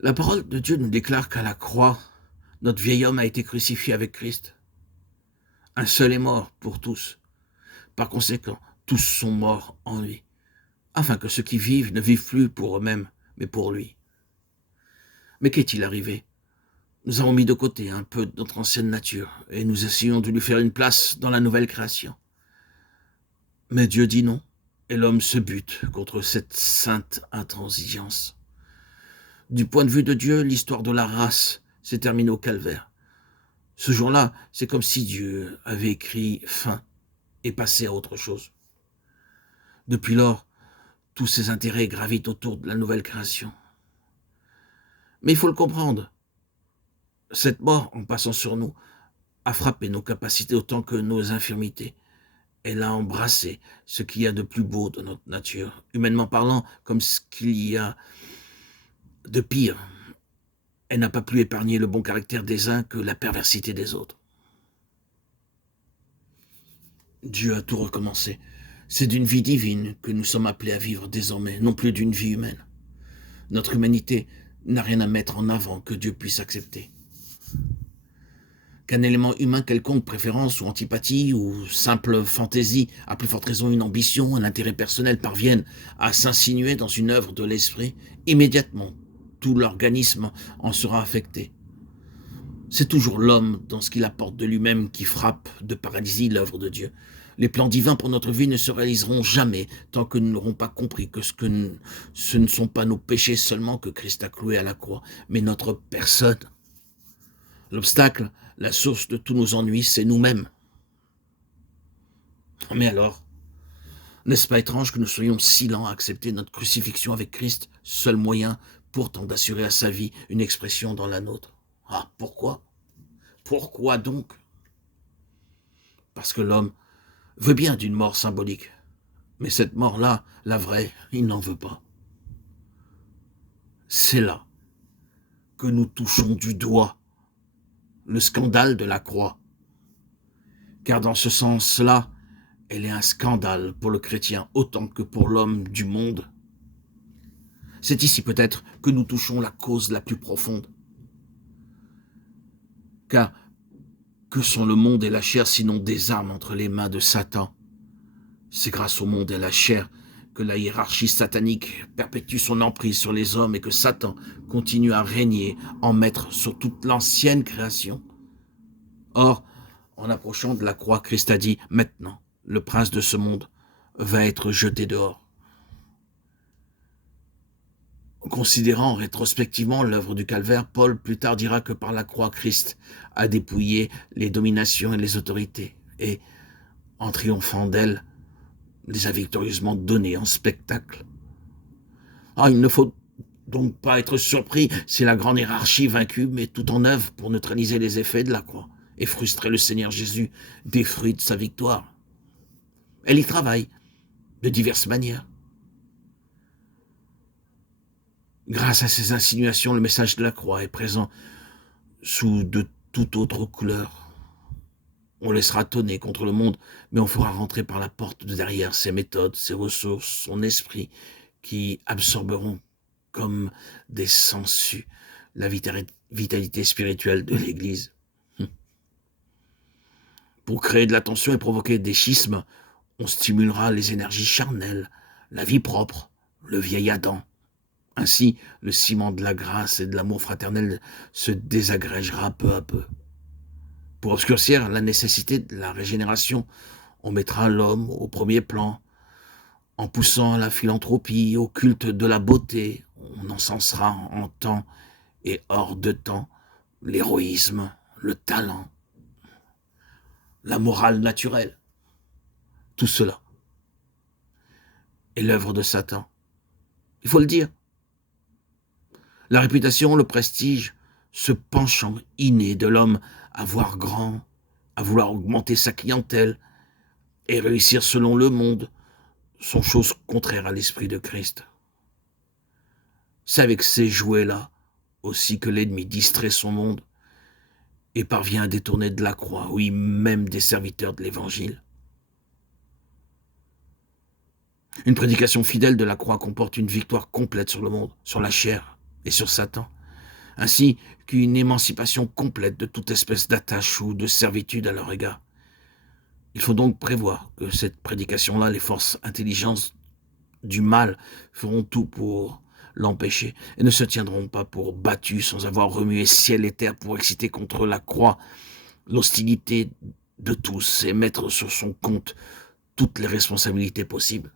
La parole de Dieu nous déclare qu'à la croix, notre vieil homme a été crucifié avec Christ. Un seul est mort pour tous. Par conséquent, tous sont morts en lui, afin que ceux qui vivent ne vivent plus pour eux-mêmes, mais pour lui. Mais qu'est-il arrivé? Nous avons mis de côté un peu notre ancienne nature, et nous essayons de lui faire une place dans la nouvelle création. Mais Dieu dit non, et l'homme se bute contre cette sainte intransigeance. Du point de vue de Dieu, l'histoire de la race s'est terminée au calvaire. Ce jour-là, c'est comme si Dieu avait écrit fin et passé à autre chose. Depuis lors, tous ses intérêts gravitent autour de la nouvelle création. Mais il faut le comprendre, cette mort, en passant sur nous, a frappé nos capacités autant que nos infirmités. Elle a embrassé ce qu'il y a de plus beau de notre nature, humainement parlant, comme ce qu'il y a de pire. Elle n'a pas pu épargner le bon caractère des uns que la perversité des autres. Dieu a tout recommencé. C'est d'une vie divine que nous sommes appelés à vivre désormais, non plus d'une vie humaine. Notre humanité n'a rien à mettre en avant que Dieu puisse accepter. Qu'un élément humain quelconque, préférence ou antipathie ou simple fantaisie, à plus forte raison une ambition, un intérêt personnel parviennent à s'insinuer dans une œuvre de l'esprit, immédiatement, tout l'organisme en sera affecté. C'est toujours l'homme, dans ce qu'il apporte de lui-même, qui frappe de paralysie l'œuvre de Dieu. Les plans divins pour notre vie ne se réaliseront jamais tant que nous n'aurons pas compris que ce ne sont pas nos péchés seulement que Christ a cloués à la croix, mais notre personne. L'obstacle, la source de tous nos ennuis, c'est nous-mêmes. Mais alors, n'est-ce pas étrange que nous soyons si lents à accepter notre crucifixion avec Christ, seul moyen pourtant d'assurer à sa vie une expression dans la nôtre? Ah, pourquoi? Pourquoi donc? Parce que l'homme veut bien d'une mort symbolique, mais cette mort-là, la vraie, il n'en veut pas. C'est là que nous touchons du doigt le scandale de la croix, car dans ce sens-là, elle est un scandale pour le chrétien autant que pour l'homme du monde. C'est ici peut-être que nous touchons la cause la plus profonde. Car que sont le monde et la chair sinon des armes entre les mains de Satan? C'est grâce au monde et à la chair que la hiérarchie satanique perpétue son emprise sur les hommes et que Satan continue à régner en maître sur toute l'ancienne création. Or, en approchant de la croix, Christ a dit « Maintenant, le prince de ce monde va être jeté dehors ». Considérant rétrospectivement l'œuvre du calvaire, Paul plus tard dira que par la croix, Christ a dépouillé les dominations et les autorités et, en triomphant d'elles, les a victorieusement données en spectacle. Ah, il ne faut donc pas être surpris si la grande hiérarchie vaincue met tout en œuvre pour neutraliser les effets de la croix et frustrer le Seigneur Jésus des fruits de sa victoire. Elle y travaille de diverses manières. Grâce à ces insinuations, le message de la croix est présent sous de toute autre couleur. On laissera tonner contre le monde, mais on fera rentrer par la porte de derrière ses méthodes, ses ressources, son esprit, qui absorberont comme des sangsues la vitalité spirituelle de l'Église. Pour créer de la tension et provoquer des schismes, on stimulera les énergies charnelles, la vie propre, le vieil Adam. Ainsi, le ciment de la grâce et de l'amour fraternel se désagrégera peu à peu. Pour obscurcir la nécessité de la régénération, on mettra l'homme au premier plan. En poussant à la philanthropie, au culte de la beauté, on encensera en temps et hors de temps l'héroïsme, le talent, la morale naturelle. Tout cela est l'œuvre de Satan. Il faut le dire. La réputation, le prestige, ce penchant inné de l'homme à voir grand, à vouloir augmenter sa clientèle et réussir selon le monde, sont choses contraires à l'esprit de Christ. C'est avec ces jouets-là aussi que l'ennemi distrait son monde et parvient à détourner de la croix, oui, même des serviteurs de l'Évangile. Une prédication fidèle de la croix comporte une victoire complète sur le monde, sur la chair et sur Satan. ainsi qu'une émancipation complète de toute espèce d'attache ou de servitude à leur égard. Il faut donc prévoir que cette prédication-là, les forces intelligentes du mal feront tout pour l'empêcher et ne se tiendront pas pour battus sans avoir remué ciel et terre pour exciter contre la croix l'hostilité de tous et mettre sur son compte toutes les responsabilités possibles.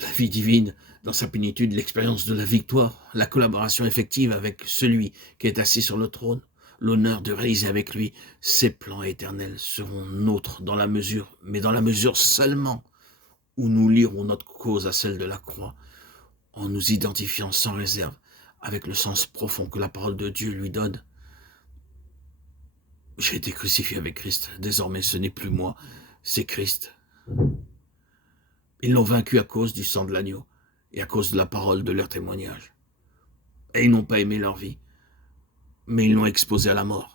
La vie divine, dans sa plénitude, l'expérience de la victoire, la collaboration effective avec celui qui est assis sur le trône, l'honneur de réaliser avec lui ses plans éternels seront nôtres dans la mesure, mais dans la mesure seulement où nous lierons notre cause à celle de la croix, en nous identifiant sans réserve avec le sens profond que la parole de Dieu lui donne. J'ai été crucifié avec Christ, désormais ce n'est plus moi, c'est Christ. Ils l'ont vaincu à cause du sang de l'agneau et à cause de la parole de leur témoignage. Et ils n'ont pas aimé leur vie, mais ils l'ont exposé à la mort.